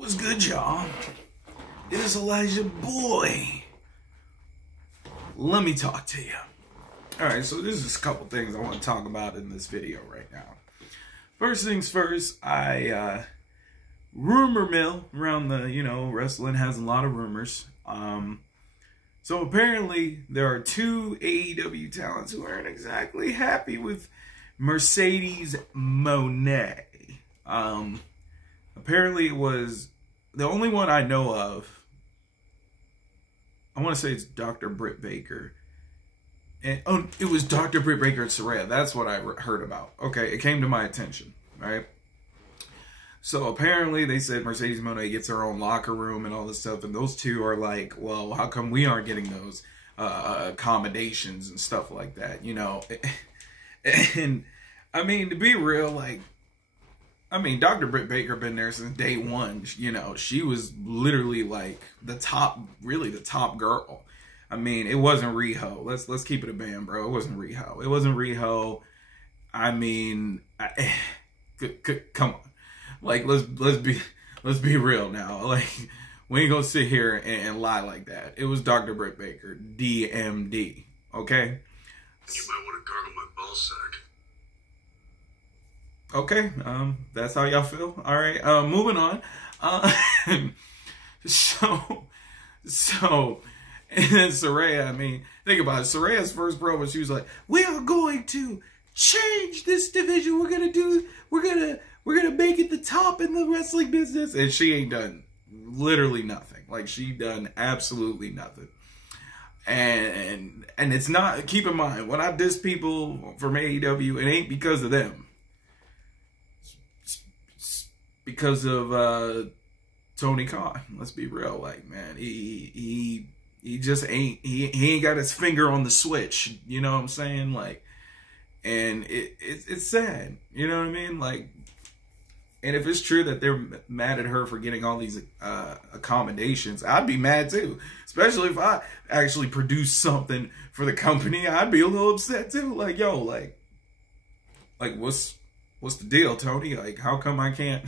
What's good, y'all? It is Elijah Boy. Let me talk to you. Alright, so there's just a couple things I want to talk about in this video right now. First things first, rumor mill around the, wrestling has a lot of rumors. So apparently there are two AEW talents who aren't exactly happy with Mercedes Mone. Apparently it was the only one I know of. I want to say it's Dr. Britt Baker. And it was Dr. Britt Baker and Saraya. That's what I heard about. Okay, it came to my attention, right? So apparently they said Mercedes Mone gets her own locker room and all this stuff, and those two are like, well, how come we aren't getting those accommodations and stuff like that, And I mean, to be real, Dr. Britt Baker been there since day one. She was literally like the top girl. I mean, it wasn't Riho. Let's keep it a band, bro. It wasn't Riho. I mean, come on. Like, let's be real now. Like, we ain't gonna sit here and lie like that. It was Dr. Britt Baker, DMD. Okay. You might want to gargle my ball sack. Okay, that's how y'all feel. All right, moving on. So, and then Saraya, I mean, think about it. Saraya's first promo, she was like, "We are going to change this division. We're gonna make it the top in the wrestling business," and she ain't done literally nothing. Like, she done absolutely nothing. And it's not. Keep in mind, when I diss people from AEW, it ain't because of them. Because of Tony Khan. Let's be real, like, man, he just ain't got his finger on the switch. You know what I'm saying? Like, and it's sad. You know what I mean? Like, and if it's true that they're mad at her for getting all these accommodations, I'd be mad too. Especially if I actually produce something for the company, I'd be a little upset too. Like, yo, like what's the deal, Tony? Like, how come I can't,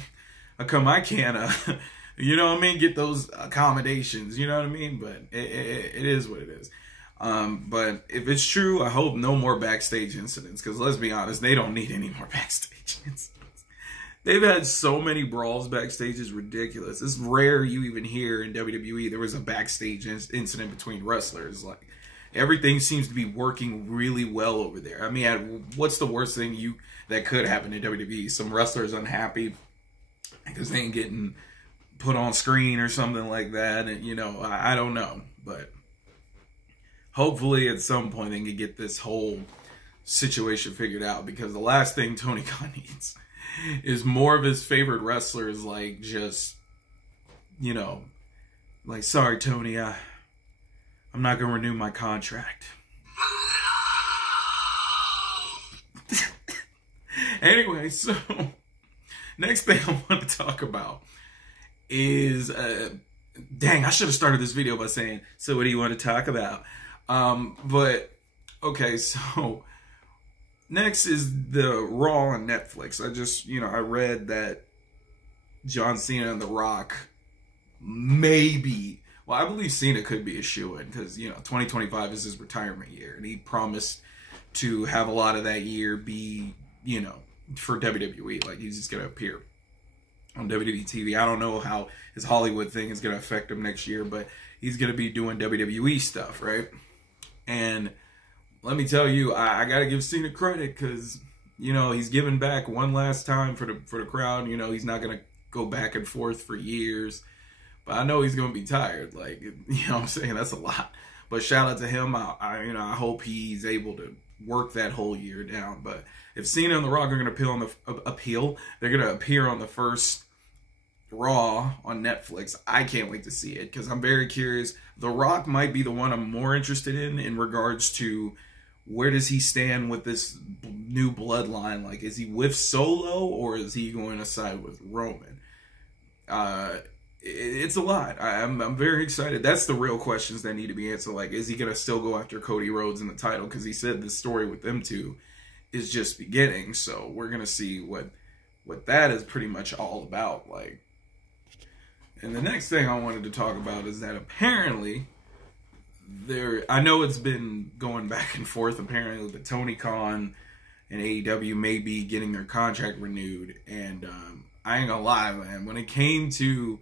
you know what I mean, get those accommodations, you know what I mean? But it is what it is. But if it's true, I hope no more backstage incidents, because let's be honest, they don't need any more backstage incidents. They've had so many brawls backstage, it's ridiculous. It's rare you even hear in WWE there was a backstage incident between wrestlers. Like, everything seems to be working really well over there. I mean, what's the worst thing that could happen in WWE? Some wrestlers unhappy because they ain't getting put on screen or something like that. And, I don't know. But hopefully at some point they can get this whole situation figured out, because the last thing Tony Khan needs is more of his favorite wrestlers, like, just, like, sorry, Tony, I'm not going to renew my contract. Anyway, so next thing I want to talk about is, dang, I should have started this video by saying, so what do you want to talk about? But, okay, so next is the Raw on Netflix. I just, I read that John Cena and The Rock maybe, well, I believe Cena could be a shoo-in, because, 2025 is his retirement year, and he promised to have a lot of that year be, for WWE. Like, he's just going to appear on WWE TV. I don't know how his Hollywood thing is going to affect him next year, but he's going to be doing WWE stuff, right? And let me tell you, I got to give Cena credit, because, he's giving back one last time for the crowd. He's not going to go back and forth for years. But I know he's going to be tired. Like, what I'm saying? That's a lot. But shout out to him. I hope he's able to work that whole year down. But if Cena and The Rock are going to they're going to appear on the first Raw on Netflix, I can't wait to see it, because I'm very curious. The Rock might be the one I'm more interested in regards to where does he stand with this new bloodline. Like, is he with Solo, or is he going to side with Roman? It's a lot. I'm very excited. That's the real questions that need to be answered. Like, is he going to still go after Cody Rhodes in the title? Because he said the story with them two is just beginning. So we're going to see what that is pretty much all about. Like, And the next thing I wanted to talk about is that apparently I know it's been going back and forth apparently, but Tony Khan and AEW may be getting their contract renewed. And I ain't gonna lie, man, when it came to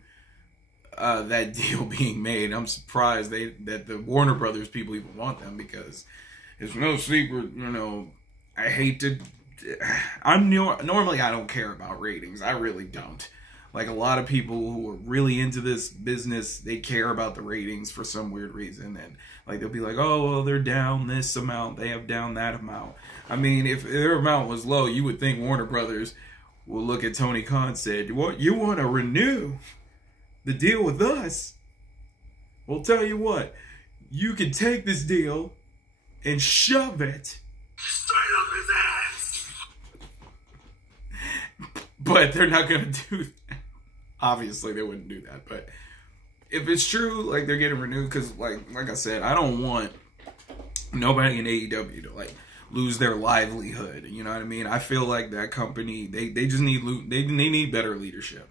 that deal being made, I'm surprised that the Warner Brothers people even want them, because it's no secret, you know, I hate to... normally I don't care about ratings. I really don't. Like, a lot of people who are really into this business, they care about the ratings for some weird reason. And, like, they'll be like, oh, well, they're down this amount, they have down that amount. I mean, if their amount was low, you would think Warner Brothers will look at Tony Khan and say, what, you want to renew the deal with us? Well, tell you what, you can take this deal and shove it straight up his ass. But they're not going to do that. Obviously, they wouldn't do that. But if it's true, like, they're getting renewed, because, like I said, I don't want nobody in AEW to, like, lose their livelihood. You know what I mean? I feel like that company, they just need they need better leadership.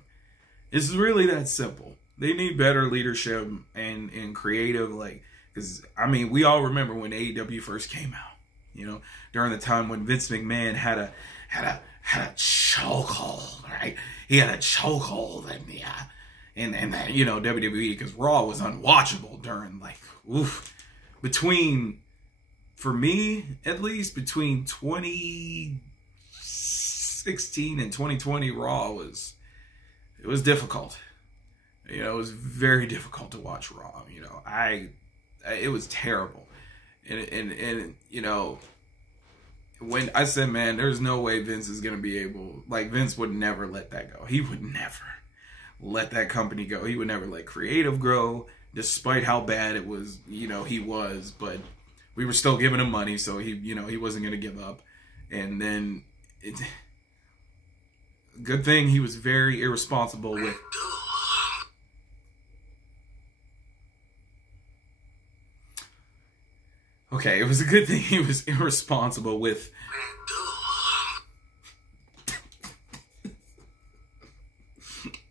It's really that simple. They need better leadership and creative, like, because, I mean, we all remember when AEW first came out, you know, during the time when Vince McMahon had a chokehold, right? He had a chokehold, and that, you know, WWE, because Raw was unwatchable during, like, for me, at least, between 2016 and 2020, Raw was difficult. You know, it was very difficult to watch Raw. You know, it was terrible. And you know, when I said, man, there's no way Vince is going to be able, like, Vince would never let that go. He would never let that company go. He would never let creative grow, despite how bad it was, you know, he was, but we were still giving him money, so he, you know, he wasn't going to give up. And then, good thing he was very irresponsible with... Okay, it was a good thing he was irresponsible with...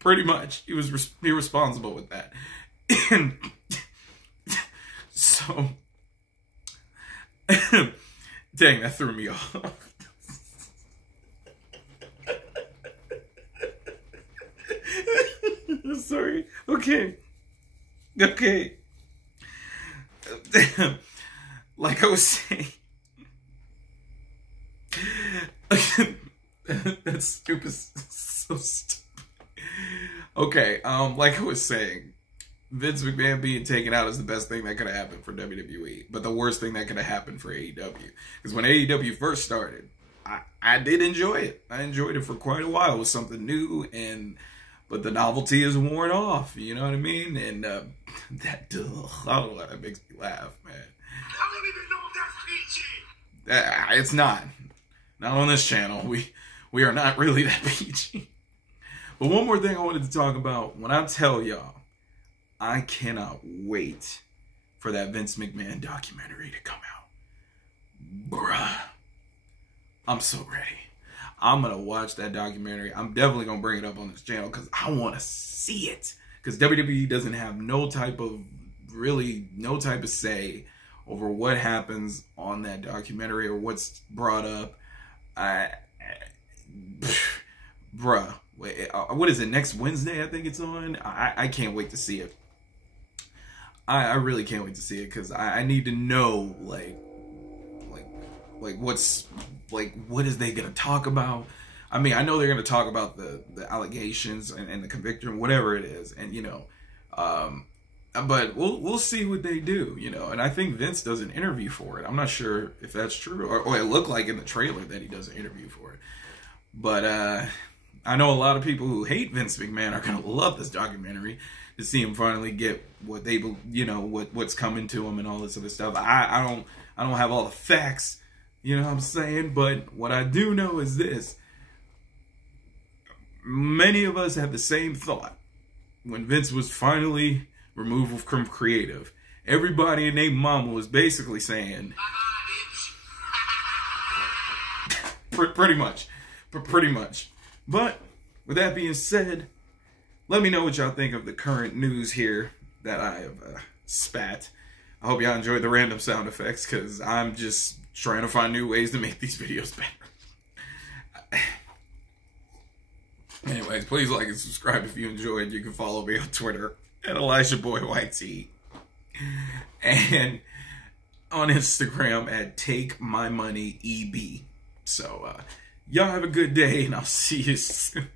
Pretty much. He was irresponsible with that. And so... Dang, that threw me off. Sorry. Okay. Like I was saying. That's stupid. So stupid. Okay, like I was saying, Vince McMahon being taken out is the best thing that could have happened for WWE, but the worst thing that could have happened for AEW. Because when AEW first started, I did enjoy it. I enjoyed it for quite a while. It was something new, but the novelty is worn off. You know what I mean? And I don't know why that makes me laugh, man. I don't even know if that's PG. It's not. Not on this channel. We are not really that PG. But one more thing I wanted to talk about. When I tell y'all, I cannot wait for that Vince McMahon documentary to come out. Bruh. I'm so ready. I'm going to watch that documentary. I'm definitely going to bring it up on this channel because I want to see it. Because WWE doesn't have no type of say over what happens on that documentary or what's brought up. Bruh. What is it, next Wednesday? I think it's on. I can't wait to see it. I really can't wait to see it because I need to know like what's what is they gonna talk about. I mean, I know they're gonna talk about the allegations and the conviction, whatever it is, and you know, but we'll see what they do, you know. And I think Vince does an interview for it. I'm not sure if that's true, or it looked like in the trailer that he does an interview for it. But I know a lot of people who hate Vince McMahon are gonna love this documentary to see him finally get what they, you know, what's coming to him and all this other stuff. I don't have all the facts, you know what I'm saying? But what I do know is this: many of us have the same thought when Vince was finally removed from creative. Everybody and their mama was basically saying, pretty much. But with that being said, let me know what y'all think of the current news here that I have spat. I hope y'all enjoyed the random sound effects, because I'm just trying to find new ways to make these videos better. Anyways, please like and subscribe if you enjoyed. You can follow me on Twitter at ElijahBoyYT. And on Instagram at TakeMyMoneyEB. So, y'all have a good day, and I'll see you soon.